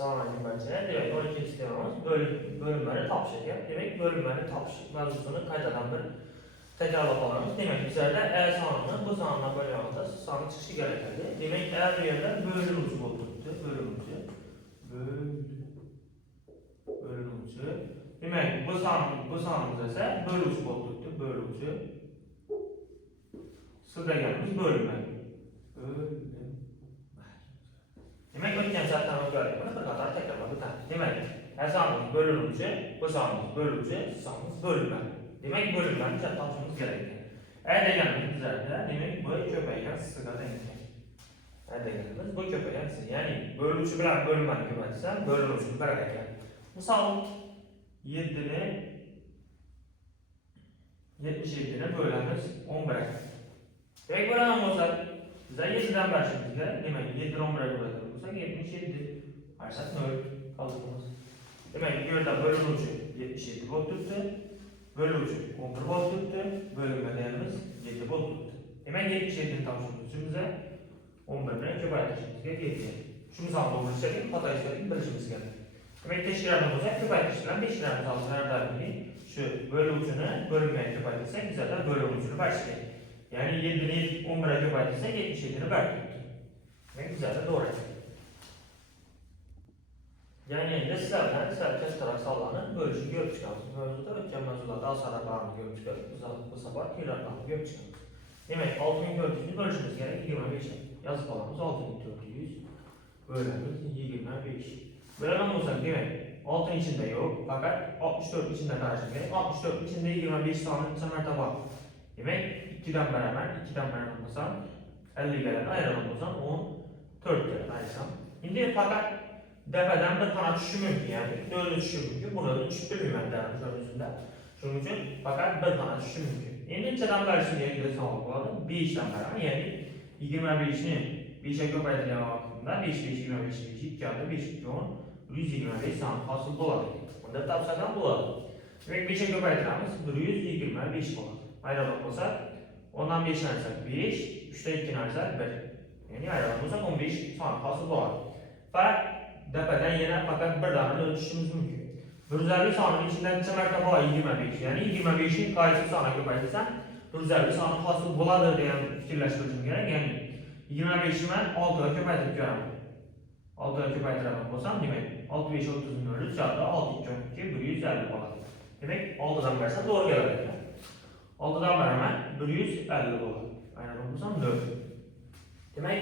Sonraki parçaya demek 12 istiyoruz. Bölümleri tapışacak. Demek bölümleri tapışık mevzusunu kaytadan bir tekrarlamalarımız. Demek bizlerde E sonunu bu sonuna bölümümüzde sonu çıkışı gerekirdi. Demek eğer bir yerde bölümümüzü bulduktu. Bölümümüzü. Demek bu sonumuz ise bölümümüzü bulduktu. Sırada gelmiş bölümler. Demek ötken zaten o göre bunu bir kadar tekrarladık. Demek her sonumuz bölümümüzü, bu sonumuz bölümümüzü, sonumuz bölümler. Demek bölümlerini tapışmamız gerekir. Eğer deganimiz bizlerde demek bu köpeygen sıra denkdir. Eğer deganimiz bu köpeygen sıra. Yani bölümçü bilen bölümlerini köpeytirsen bölümçü beraber. Misal 7'ni 77'ni bölemiz 11'e. Demek bölemem olsa bize 7'den başımızda demek 7'den 11'e bölemem 77. Arsak 0 kaldığımız. Demek ki burada bölümçü 77 volt tuttu. Bölümçü 11 volt tuttu. Bölünme değerimiz 7 volt tuttu. Demek 77'nin tapışımız üçümüze 11'e köpeytirişimiz gerekiyor. Şu misalda olur istedik, hata istedik, bilişimiz gerekiyor. Demek teşkilatımıza köpeytirişinden 5 liranımız altına her daimi şu bölümçünü bölünmeye köpeytirsek bize de bölümçünü başlayalım. Yani 7'ni 11'e köpeytirsek 77'ni bırak tuttu. Demek bize de doğru. Yani yine sizlerden test taraf sallanın bölüşü görüp çıkarız. Mevzuda ötken mevzularda asarlarını görüp çıkarız. Bu sabah kirlarlarını görüp çıkarız. Demek 6400'ü bölüşümüz gerek 25'e. Yazı falanımız 6400 bölümümüz 25. Bölemem olsak demek 6'ın içinde yok fakat 64 içinde karşı gerek. 64 içinde 25 tane mertebe var. Demek 2'den beraber olmasam 50 gelen ayrılan olsam 14 gelen ayrısam. Şimdi fakat dəfədən bir tane düşü mümkün, yani 4 düşü mümkün. Bunu 3 bilmem dermiş önümüzde. Şunun için fakat bir tane düşü mümkün. Şimdi içeden bərisi diye gidelim sağlık 1 işten beraber yani 25'ini 5'e köpeytilen vaktinde 5 2 adı 5 2 10 125 saniye hasıl buladı. Bunda tapsadan buladı. Demek 5'e köpeytilenimiz 125 buladı. Ayrılık olsa ondan 5 alırsak 5, 3'te 2 alırsak 1. Yani ayrılık olsa 15 saniye hasıl buladı. Fakat dəfədən yenə fakat bir tane ölçüşümüz mümkün. Bürüzəli sanının içindən neçə mərtəbə var? 25. Yani 25'in qayıtsız sana köpəydirsən, bürüzəli sanın hasıl buladır deyən fikirləşdirəcəm gerək. Yani 25'i mən 6'ya köpəydirib görəm. 6'ya köpəydirəm olsam, demək 6 5 30'un bölü cavabda 6 2 12 150 buladır. Demək 6'dan versən doğru gəlir. 6'dan verəmən 150 buladır. Aynen olsam 4. Demək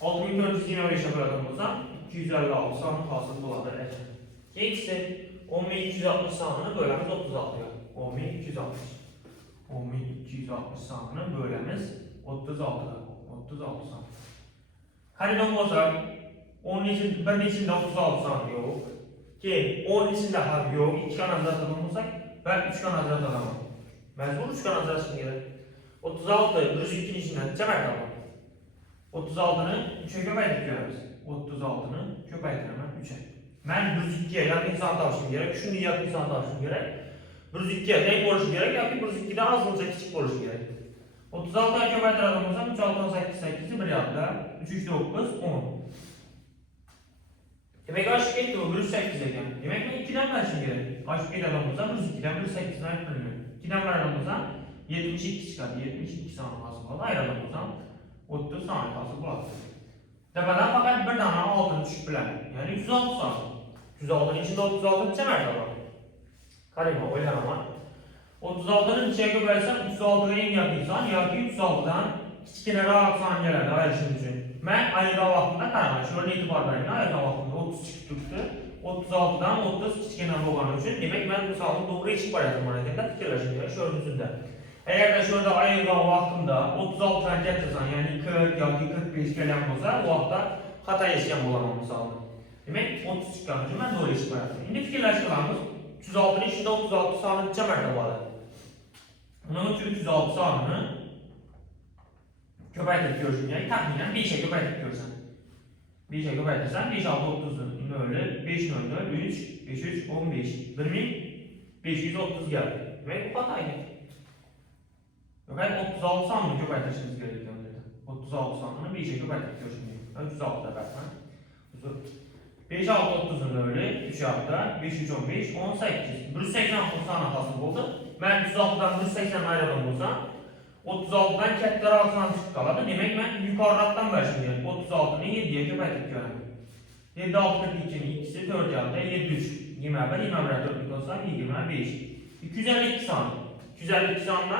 6425'e bırakılmışsam 256 sanı hasıl buladır. X'in 10260 sanını bölemiz 36'ya. 10260. 10260 sanını bölemiz 36'da. 36 sanı. Kanıdan olsak 10'un içinde 36 sanı yok. Ki 10'un içinde harbi yok. 2 kan azat adamımızsak ben 3 kan azat adamım. Mecbur 3 kan azat şimdi gerek. 36 102'nin içinden cəmər adamım. 36'nı 3'e köpəydirib 36'nı köpəydirəm 3'e. Mən 102'ye yakın insan tapışım gerek. Şunu yakın insan tapışım gerek. 102'ye denk oluşum gerek. Ya ki 102'den azınca küçük oluşum gerek. 36'ya köpəydirəm olsam 3 6 18 8'i 1 yaptı. 3 3 9 10. Demek aşık etti o 108 ekan. Demek ben 2'den verişim gerek. Aşık etti adam olsam 102'den 108'den ayıplanıyorum. 2'den verişim olsam 72 çıkar. 72 sanat hasıl oldu. Ayrılan olsam 30 saniye hasıl buladı. Dəfədən fakat bir tane altını düşüb bilən. Yani 306 saniye. 306'nın içinde 36 neçə mərtəbə var? Karima oynanama. 36'nın içine köpərsəm 306'ya en yakın insan, ya ki 306'dan kiçikine rahat saniyelərdə ayrışım üçün. Mən ayıda vaxtında qaraman. Şöyle itibar verin. Ayıda vaxtında 30 çıxıb tutdu. 36'dan 30 kiçikine boğanı üçün. Demək mən misalın doğru eşik barətəm hareketdə fikirləşim gerek. Şöyle üzündə. Eğer de şurada ayırgan vaxtında 36'dan getirsən, yani 40 ya ki 45 gelen olsa, o vaxtda hata yaşayan bulamamız aldı. Demek 30 çıkan üçün mən doğru eşik barətəm. İndi fikirləşdirəmiz, 306'nın içinde 36 sanı neçə mərtəbə var? Bunun üçün 306 sanını köpəydirib görürsən, yani təxminən 5'e köpəydirib görürsən. 5'e köpəydirsən, 5 6 30'un bölü 5 0 3 5 3 15 1530 geldi. Demek bu hataydı. Yok, 36 sanını köpəydirişimiz gerekiyor. 36 sanını 5'e köpəydirib görürsən. 306'da bərsən. 5 5 6 30'un öyle 3 hafta 5 3 15 18 186 sana hasıl oldu. Ben 106'dan 180 ayrıldım olsa 36'dan kattalar altından çıkıp kaladı. Demek ben yukarıdan başlayayım. 36'nı 7'ye köpeklik görəm. 7 6 42'nin ikisi 4 hafta 7 3 21 21 4 olsa 25 252 saniye. 252 saniye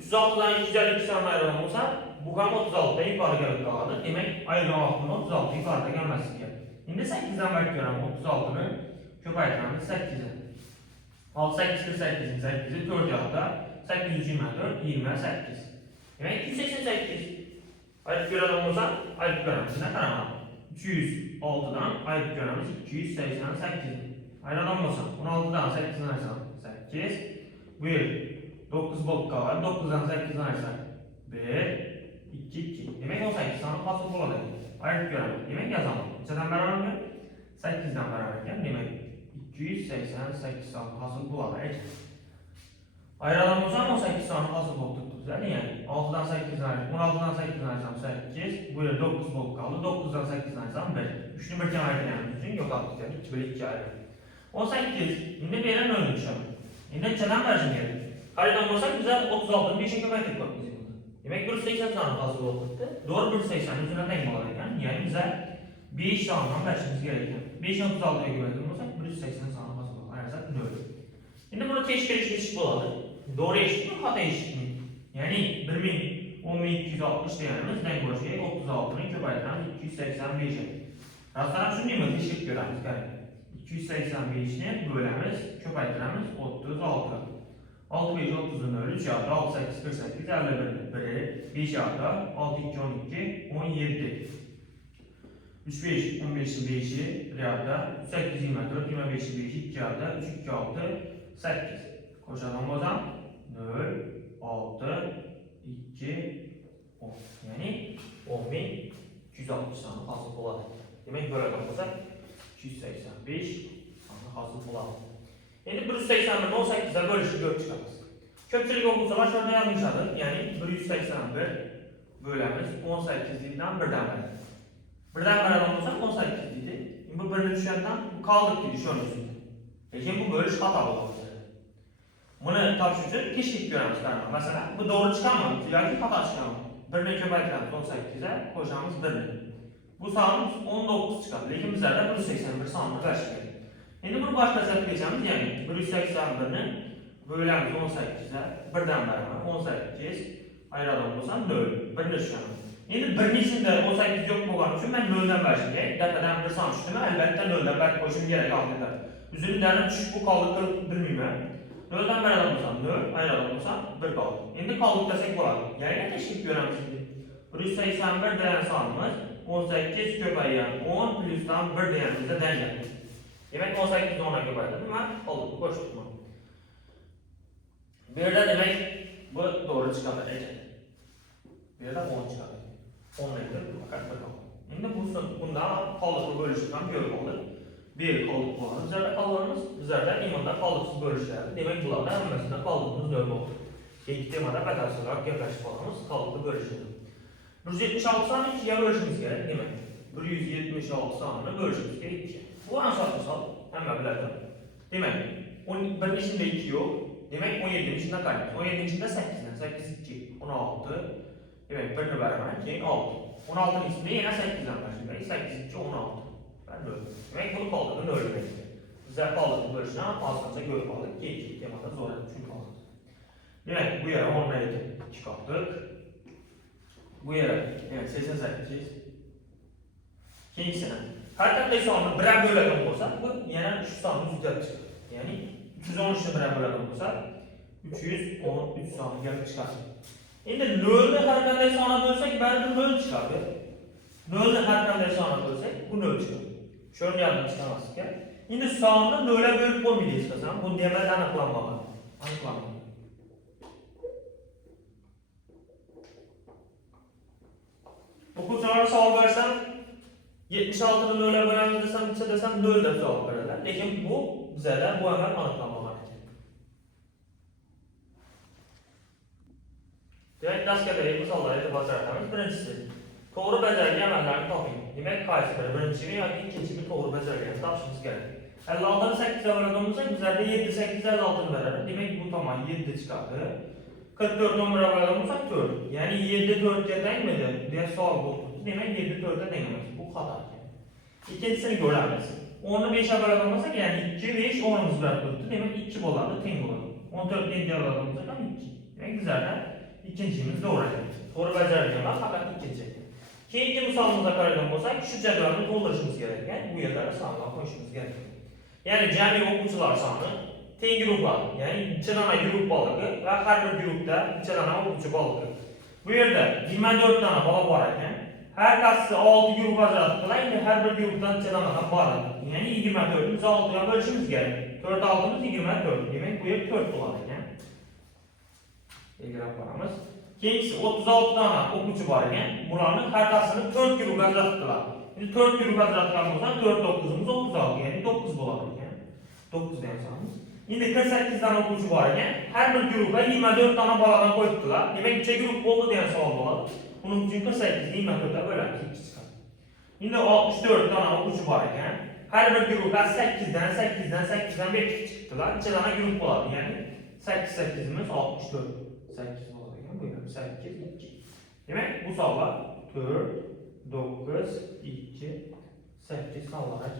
306'dan 252 saniye ayrılan olsa bu hem 36'da yukarı gelip kaldı. Demek ayrılan altında 36 yukarıda gelmezsin ki. Şimdi 8'den bakıyorum 36'nın köpeklerini 8'e. 6 8 48'in 8'i 4 hafta 824 28. Demek 288. Ayrıp görelim olsa ayrıp göremizine karamam. 206'dan ayrıp göremiz 288. Ayrılan olsa 16'dan 8'den ayırsan 8. 1 9 bolup kalır. 9'dan 8'den ayırsan 1 2 2. Demek 18 tane fasıl buladı. Ayrıp göremiz. Demek yazalım. İçeden beraber mi? 8'den beraber. Demek 288 tane fasıl buladı. Ayrılan olsa 18 tane fasıl bulduk. Güzel yani. 6'dan 8'den ayırsam 16'dan 8'den ayırsam 8. Bu yıl 9 bolup kaldı. 9'dan 8'den ayırsam 1. 3'ünü bir kere ayırdım. Yok artık yani. 2 bölü 2 ayrı. 18. Şimdi bir yere öyle düşelim. Şimdi içeden versin gelir. Haritadan olsak güzel 36'ın 5'e köpeklik bak bizim burada. Demek 180 tane fasıl bulduk. Doğru 180'in üzerine denk olarken yani bize 5 tane vermemiz gereken. 5'in 36'ya güvendim olsak 180 tane fasıl bulduk. Ayarsak 4. Şimdi burada teşkil eşit buladı. Doğru eşit mi? Hata eşit mi? Yani 10.260 değerimiz denk olacak 36'nın köpekten 285'e. Rastlarım şunu değil mi? Teşkil göremiz. 285'ni bölemiz köpeklerimiz 36. 6 5 30'un ölü 3 hafta 6 8 48 51 5 hafta 6 2 12 17 3 5 15'in 5'i riyada 8 24 25'in 5'i 2 hafta 3 2 6 8 koşalım o zaman 0 6 2 10 yani 10.260 tane hasıl buladı. Demek böyle olsa 285 tane hasıl buladı. Şimdi 181'in 18'e bölüşü 4 çıkarız. Köpçülük okulsalar şöyle yazmışlardır. Yani 181 bölemiz 18'liğinden 1'den verir. 1'den verir olursak 18'liydi. Bu 1'in düşenden bu kaldık dedi şöyle üstünde. Şimdi bu bölüş hata olur. Bunu tapış için keşif göremiz karma. Mesela bu doğru çıkamam. Yani hata çıkamam. 1'in köpekten 18'e koşağımız 1'in. Bu sağımız 19 çıkar. Lekin bizlerde 181 sağımız karşılayalım. Şimdi bunu başka hesaplayacağımız yani 181'nin bölemiz 18'e 1'den beraber 18 ayrılan olsam 0 1'in düşüyorum. Şimdi 1'in içinde 18 yok mu var için ben 0'dan başlayayım. Tepeden 1 sağım üstüme elbette 0'dan belki koşum gerek altında. Üzerinde düşük bu kaldık bilmiyorum. 0'dan beraber olsam 0 ayrılan olsam 1 kaldı. Şimdi kaldık desek bu var. Yani ne teşkil göremiz şimdi? 181 değer sağımız 18 köpeği 10 plus'tan 1 değerimizde denk. Demek 18'de 10'a köpekledim ve kaldık boş tutma. Bir de demek bu doğru çıkartacak. Bir de 10 çıkartacak. 10 nedir? Fakat bakalım. Şimdi bunda kaldıklı bölüşümden bir oldu. Bir kaldık var. Bizlerde kaldığımız, bizlerde imanda kaldıksız bölüşler. Demek bunlarda hemen kaldığımız dövme oldu. İlk temada batarsız olarak yaklaşık olanımız kaldıklı bölüşler. 176 saniye 2'ye bölüşümüz gerek. Demek 176 saniye bölüşümüz gerek. Bu ansatmasal hemen bilelim. Demek 1'in içinde 2 yok. Demek 17'nin içinde kaç? 17'nin içinde 8'den 8 2 16. Demek 1'ini beraber 2 6. 16'nın içinde yine 8'den başlayacak. 8 2 16. Ben böyle. Demek bunu kaldırdığını öyle. Bizler kaldırdığı bölüşüne aslında göğü kaldık. 2 temada zor çünkü kaldı. Demek bu yere 10'a çıkarttık. Bu yere evet 88. İkincisine. Hareketli sonunda birer bölüm olsa bu yani 3 saniye yüzde çıkar. Yani 313'te birer bölüm olsa 313 saniye gelip çıkar. Şimdi nölde hareketli sonra bölsek bari bu nöl çıkar. Nölde hareketli sonra bölsek bu nöl çıkar. Şöyle yardım çıkamazsın ki. Şimdi sonunda nöle bölüp olmayacağız kazan. Bu demeden anıklanmalı. Anıklanmalı. Okulculara sağ versem 76'nın öyle bölümünü desem 0 de cevap verirler. Lakin bu bize bu hemen anıklanmalar. Demek rastgele misallara itibar ederseniz birincisi Doğru bəzərli əməllərini tapın. Demək, qaysı biri birincini ya ikinci bir doğru bəzərliyəni tapışımız gəlir. 56'nı 8'e böldüğümüzde bizlerde 7, 8, 56'nı verir. Demek bu tamam 7 çıkardı. 44 numara böldüğümüzde 4. Yani 7 4'e değmedi diye sual buldu. Demek 7 4'e değmez. Bu kadar yani. İkincisini göremezsin. 10'u 5'e böldüğümüzde yani 2, 5, 10'umuz böldüğümüzde demek 2 bolardı, ten bolardı. 14 7'ye böldüğümüzde tam 2. Demek bizlerden ikincimiz doğru. Doğru bezerliğine bak fakat ikinci. İkinci misalımıza karardan olsak şu cədvəlini dolduruşumuz gereken bu yerlere sağlam koşmamız gerekiyor. Yani cəmi oxucular sanı ten qrupa, yəni 2 dənə qrup balığı və hər bir qrupda 2 dənə oxucu balığı. Bu yerdə 24 dənə balıq var ikən, hər qası 6 qrupa ajratdılar. İndi hər bir qrupdan 2 dənədən barıdır. Yəni 24-ü biz 6-ya bölüşümüz gəlir. 4 6-mız 24. Demək bu yer 4 bular ikən. Qraf paramız. İkincisi 36 dənə oxucu var ikən, buranın hər qasını 4 qrupa ajratdılar. Şimdi 4 qrup ajratqanımızdan 4 9'umuz 36, yəni 9 bular ikən. 9 deyənsiniz. İndi 48 dənə oxucu var ikən, hər bir qrupa 24 dənə baladan qoydular. Demək 2 qrup oldu deyən sual olar. Bunun üçün 48-i 24-ə bölərik 2 çıxar. İndi 64 dənə oxucu var ikən, hər bir qrupa 8-dən 8-dən 8-dən 5 çıxdılar. 2 dənə qrup olardı. Yəni 8 8-imiz 64. 8 olar ikən buyurun 8 2. Demək bu suallar 4 9 2 8 sallanır.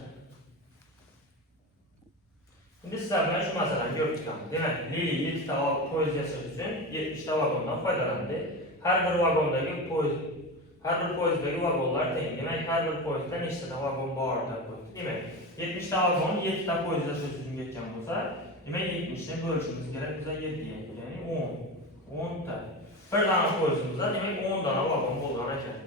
Şimdi sizlerden şu məsələni gördük. Demək, Lili 7 tava poeziyası üçün 70 vagondan faydalandı. Hər bir vagondakı poezdəki vagonlar teng. Demək, hər bir poezdə neçə tane vagon vardır. Demək, 70 vagon 7 poeziyası üçün geçən olsa, demək 70'ni bölüşümüz gerek bizə 7'ye. Yəni 10 da. Bir tane poezimizdə demək 10 tane vagon bulğan ekan.